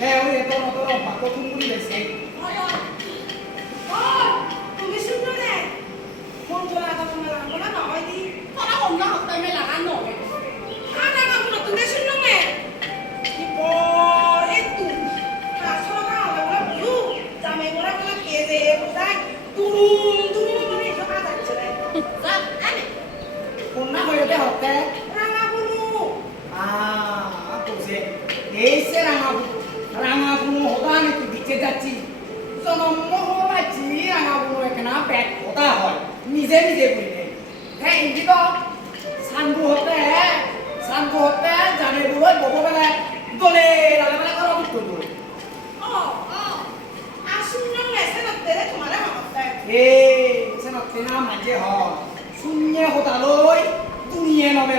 네, 우리 또로 또로 받고 국물이 됐어요. Esse era uma নিজে নিজে বললে হ্যাঁ ইন্দি তো সানবু হতে সানবু হতে জানে বলে ববো বেলা দলে লালে বেলা করো উত্তর দলে এ সে নতে না মাঝে হ। শূন্য হতালই দুনিয়ে নবে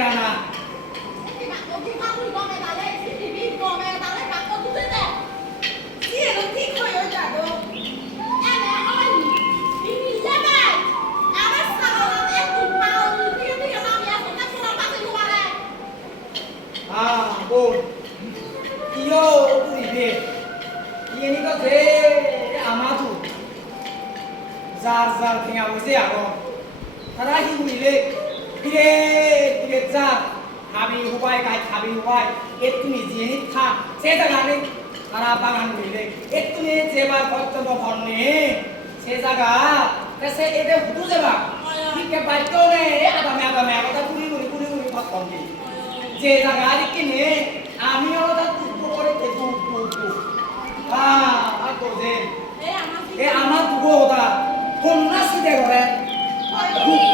Ko de amatu. Zar zar tinga wese ago. Tara hi urile. Pire pire zar. Habi hubai kai habi hubai. Etuni jeni tha. Se jaga ni tara bagan urile. Etuni jeba bottondo bhonne. Se jaga. Kase ede hudu jeba. Tike baito ne adame adame agata puri puri puri puri bhottondi. যে জায়গায় কিনে আমি ওটা マジでごめん。